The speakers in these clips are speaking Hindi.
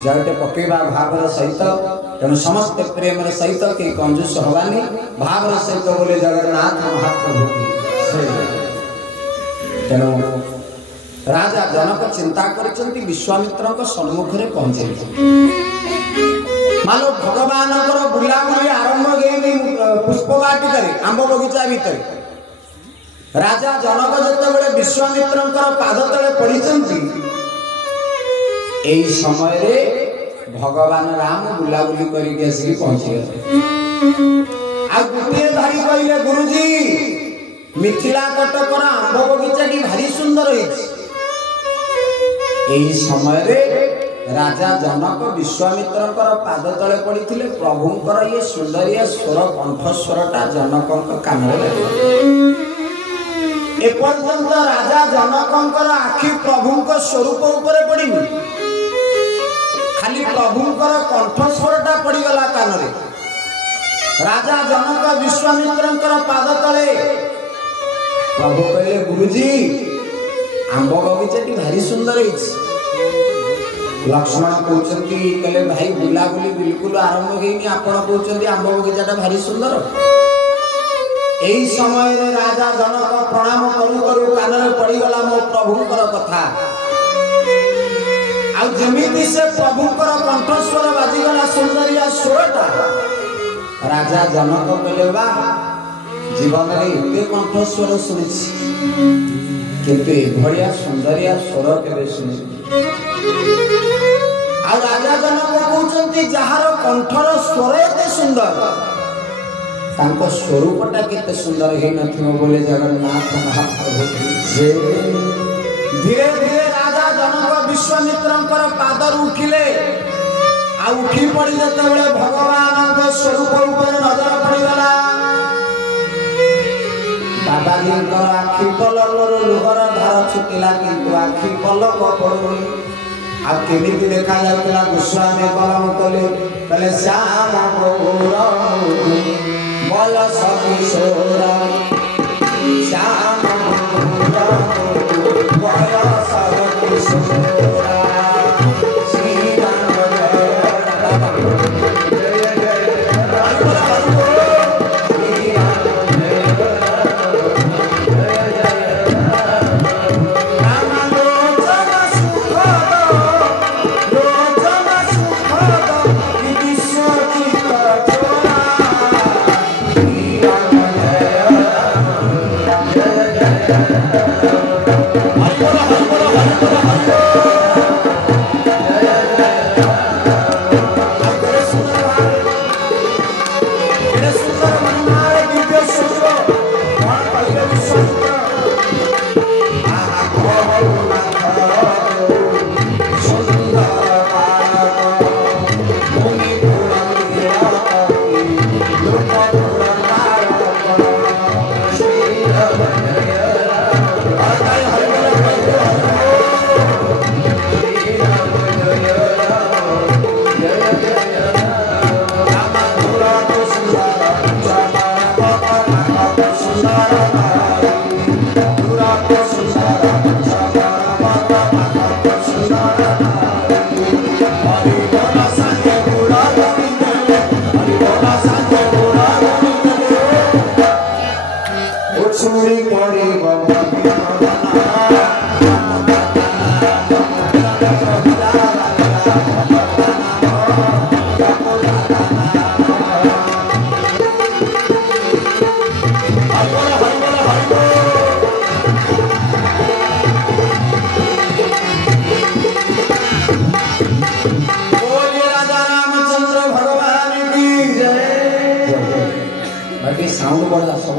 जयटे पकेबा भावर सहित तेणु समस्त प्रेम सहित कि कंजूस हवानी भावर सहित बोले जगन्नाथ महाप्रभु तेणु राजा जनक चिंता करचंती विश्वामित्र सम्मुख में पहुंचे मानो भगवान बुलाबुली आरंभ गई पुष्पवाटिका आंब बगीचा भितर राजा जनक जिते विश्वामित्र पाद तले पड़ी एई समय रे भगवान राम बुलाबुली करके आसिक पहुंची गए आ गुटे भाई कहले गुरुजी मिथिला कटकर आंब बगीचाटी भारी सुंदर एई समय रे राजा जनक विश्वामित्र पाद तले पड़ी प्रभुंकर ये सुंदरिया स्वर कंठस्वरटा जनक कान एपर्यंत राजा जनकर आखि प्रभुंक स्वरूप उपरे पड़ी खाली प्रभुंकर कंठस्वरटा पड़ीगला कान राजा जनक विश्वामित्र पाद तले प्रभु कहले गुरुजी आंब बगीचाटी भारी सुंदर लक्ष्मण कहते कहले भाई बुलाबुली बिल्कुल आरंभ होनी आपण कहते आंब बगीचाटा भारी सुंदर एही समय रे राजा जनक प्रणाम करू करू कान पड़ीगला मो प्रभुंकर कथा जमीती से प्रभुंकर कंठस्वर बाजीगला सुंदरिया स्वरटा राजा जनक कहले बा जीवन में एते कंठस्वर शुणी किंतु एभलिया सुंदरिया स्वर केबे शुणी आ राजा जनक कहउचंती जहार कंठर स्वर एते सुंदर तांको स्वरूपटा केते सुंदर हे नथियो बोले जगन्नाथ महाप्रभु जे धीरे धीरे राजा जनक विश्वामित्र पादर उठिले आ उठी पड़ी जते भगवान स्वरूप ऊपर नजर पड़ीगला बाबाजी आखि पलकर लुहर धार छुटिला किंतु आखि पलक पड़ुनी आ केमिति देखा जाउतला गोस्वामी कलम कले श्याम बयस किशोर श्याम बयस किशोर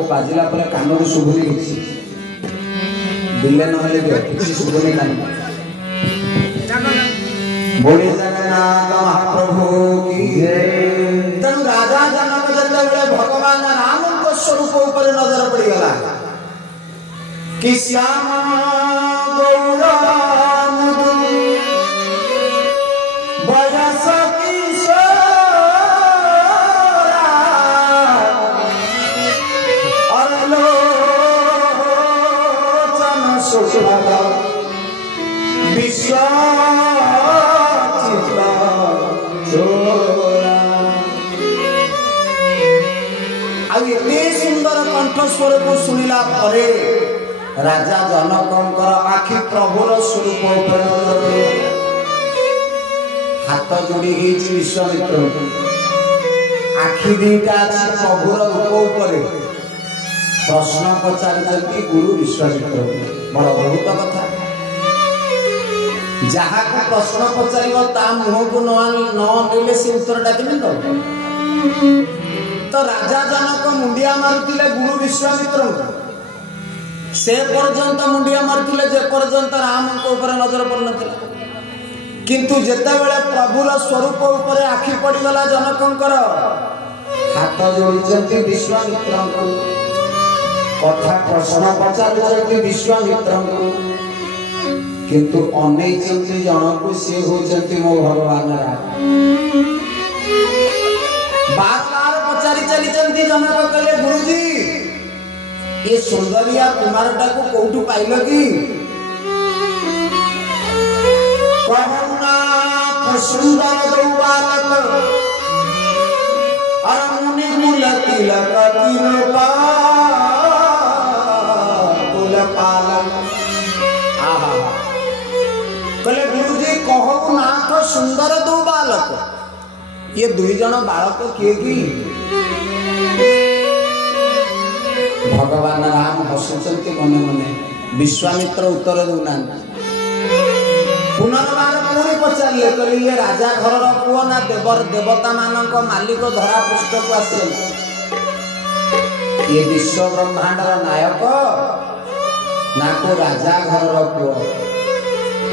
बाजिला पर कान शुभुनी दिले ना शुभुनी कान बोले जगन्नाथ महाप्रभु की तेणु राजा जनक जते भगवान राम को स्वरूप ऊपर नजर पड़ीगला कि श्याम गौर बयस विश्व चोरा आते सुंदर कंठस्वर को शुणिला परे राजा जनकंकर आखि प्रभुर स्वरूप हाथ जोड़ी विश्वामित्र आखि दीटा अच्छी प्रभुर रूप उपर प्रश्न पचार गुरु विश्वामित्र बड़ बहुत कथा जहाँ को प्रश्न पचार मुह को नईले से उत्तर डाकिनी तो राजा जनक मुंडिया मारुले गुरु विश्वामित्र से पर्यंत मुंडिया मारुले जे पर्यंत राम ऊपर नजर पड़ ना किंतु जेतेबेले प्रभुर स्वरूप उपरे आखि पड़गला जनकंकर हाथ जोड़ी विश्वामित्र कथा प्रश्न पचार विश्वामित्र किंतु अनेक जन को सी होती मो भगवान बार बार पचारि चली जनक कहले गुरुजी ये सुंदरिया कुमारटा को कोठू पाइल कि सुंदर बालक अरमुनि कुल तिलक कुल पालक आहा कहले गुरुजी कहू नाथ सुंदर दो बालक ये दुई जन बालक किए कि भगवान राम हसुंच मने मने विश्वामित्र उत्तर दूना पुनर्बार पुणी पचारे कहले ये राजा घर पुओ ना देवता मानक मालिक धरा पृष्ठ को आसे ये विश्व ब्रह्मांडर नायक ना को राजा घर पुओ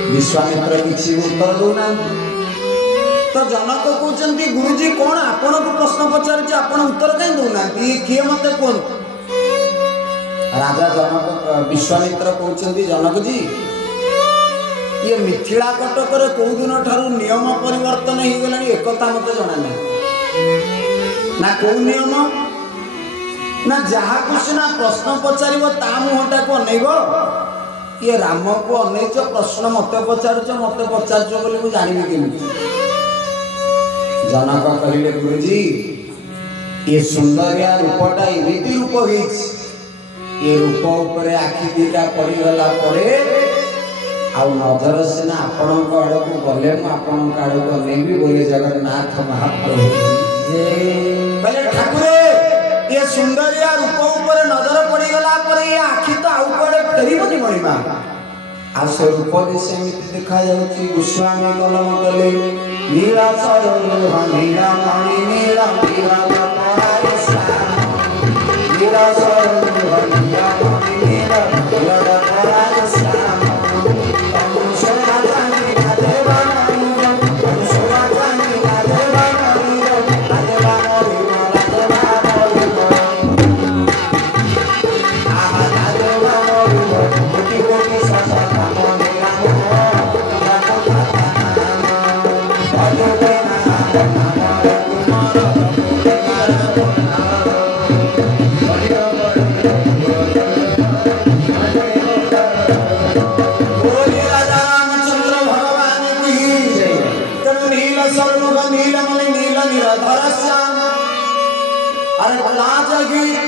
विश्वामित्र किसी उत्तर दूना तो जनक कहते गुरुजी कौन आपण को प्रश्न पचार आपण उत्तर कहीं दूना ये किए मत कहते राजा जनक विश्वामित्र कहते जनक जी ये मिथिला कटकर कौ दिन ठारू नियम परिवर्तन हो गला एक मत जना ना कौ नियम ना जहाँ कुछ ना प्रश्न पचार मुहटा को अनेब ये राम को अनेच प्रश्न मत पचार बोली जानी केमी जनक कहले गुरुजी ये सुंदरिया रूपटा एमती रूप ये रूप उपरे आखि दीटा पड़गला आउ नजर सीना आपण आड़ को गले आड़ को नेबी बोले जगन्नाथ महाप्रभु पहले ठाकुर ये सुंदरिया रूप ऊपर नजर पड़गला ये आखि तो आउ कड़े फेरबनी मणिमा आ से रूप भी सेमती देखा जाउची गोस्वामी कलम कले नीला सरोह नीला मणि नीला नीला पराय श्याम नीला सरोह नीला मणि नीला नीला पराय श्याम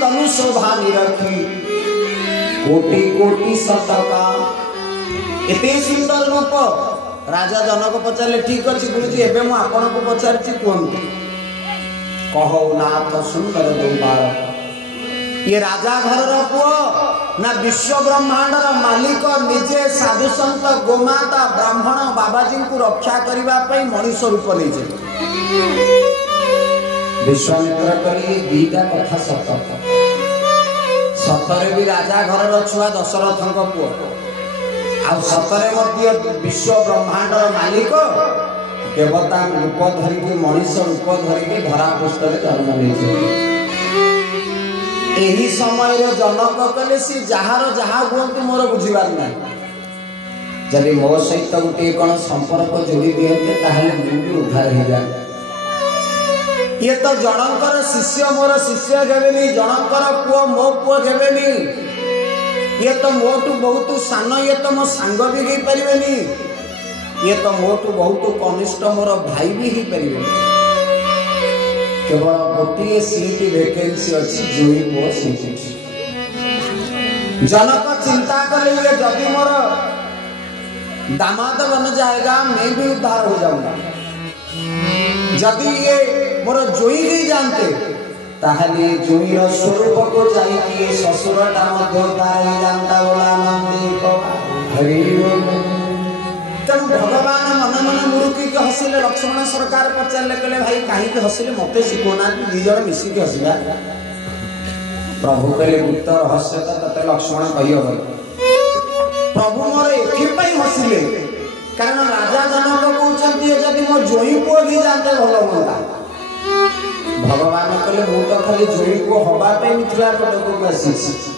तनु शोभा निरखी कोटि कोटि शतका एते सुंदर रूप राजा जनक पचारे ठीक अच्छे गुरुजी एबे मु आपण को पचारछि कोनते कहो नाथ सुंदर दो बालक ये राजा घर पुओ ना विश्व ब्रह्मांडर मालिक निजे साधु संत गोमाता ब्राह्मण बाबाजी को रक्षा करबा पई मनुष्य रूप नहीं विश्वामित्र कली दीटा कथा सतरे भी राजा घर छुआ दशरथ पुओ आ सतरे विश्व ब्रह्मांडर मालिक देवता रूप धरिकी मनुष्य रूप धरिकी धरा पृष्ठ जन्म नहीं एही समय जनक कले सी जार जहाँ कहतु मोर बुझीबार ना जदि मो सहित गोटे कौन संपर्क जोड़ी दिए ताहले मुझे उद्धार हो जाए ये तो जनकर शिष्य मोर शिष्य हेबेनी जनकर पुओ मो पुओ हेबेनी ये तो मोटू बहुत सान ये तो मो सांग भी गई पारिबेनी ये तो मोटू बहुत कनिष्ठ मोर भाई भी ही परिवे केवल गोटे सीट वैकेंसी अच्छी जोई पो सीट जनक चिंता कले जदि मोर दामाद बन जाएगा मैं भी उद्धार हो जाऊंगा जदि ये मोर जोई नहीं जानते ताहले जोईर स्वरूप को चाहिए ससुरटा मध्य उद्धार ही जानता बोला तेणु भगवान मन मन मुरुकी के हसिले लक्ष्मण सरकार पचारे कहले भाई कहीं हसिले मत शिखुना दिज मिसिक हसवा प्रभु कहले गुप्त रहस्य तते लक्ष्मण कह प्रभु मोर एथि हसिले कारण राजा जनक कहते जदि मो जोई पुओ भी जानते भल हुआ भगवान कहले मु तो खाली जोई को हवा पे मिथिला पटक आसी